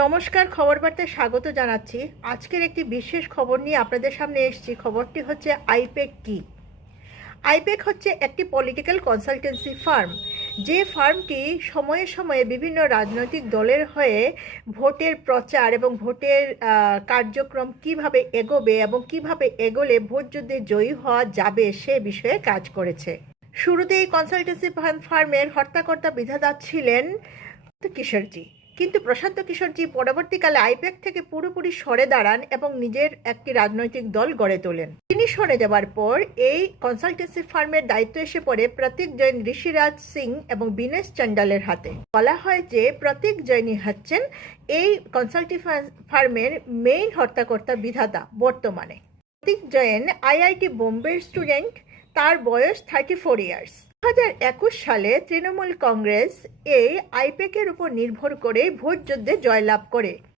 নমস্কার, খবর বার্তায় স্বাগত জানাচ্ছি। আজকের একটি বিশেষ খবর নিয়ে আপনাদের সামনে এসেছি। খবরটি হচ্ছে আইপ্যাক কি। আইপ্যাক হচ্ছে একটি পলিটিক্যাল কনসালটেন্সি ফার্ম, যে ফার্মটি সময়ে সময়ে বিভিন্ন রাজনৈতিক দলের হয়ে ভোটের প্রচার এবং ভোটের কার্যক্রম কিভাবে এগোবে এবং কিভাবে এগোলে ভোট যুদ্ধে জয়ী হওয়া যাবে সে বিষয়ে কাজ করেছে। শুরুতে এই কনসালটেন্সি ফার্মের হর্তাকর্তা বিধাতা ছিলেন কিশোরজি, কিন্তু প্রশান্ত কিশোরজি পরবর্তীকালে আইপ্যাক থেকে পুরোপুরি সরে দাঁড়ান এবং নিজের একটি রাজনৈতিক দল গড়ে তোলেন। তিনি সরে যাওয়ার পর এই কনসালটেন্সি ফার্মের দায়িত্ব এসে পড়ে প্রতীক জৈন, ঋষিরাজ সিং এবং বিনেশ চান্ডালের হাতে। বলা হয় যে প্রতীক জৈনই হচ্ছেন এই কনসালটেন্সি ফার্মের মেইন হর্তাকর্তা বিধাতা বর্তমানে। প্রতীক জৈন আইআইটি বোম্বের স্টুডেন্ট, তার বয়স 34 ইয়ার্স। 2021 সালে তৃণমূল কংগ্রেস এই আইপ্যাকের উপর নির্ভর করে ভোট যুদ্ধে জয়লাভ করে।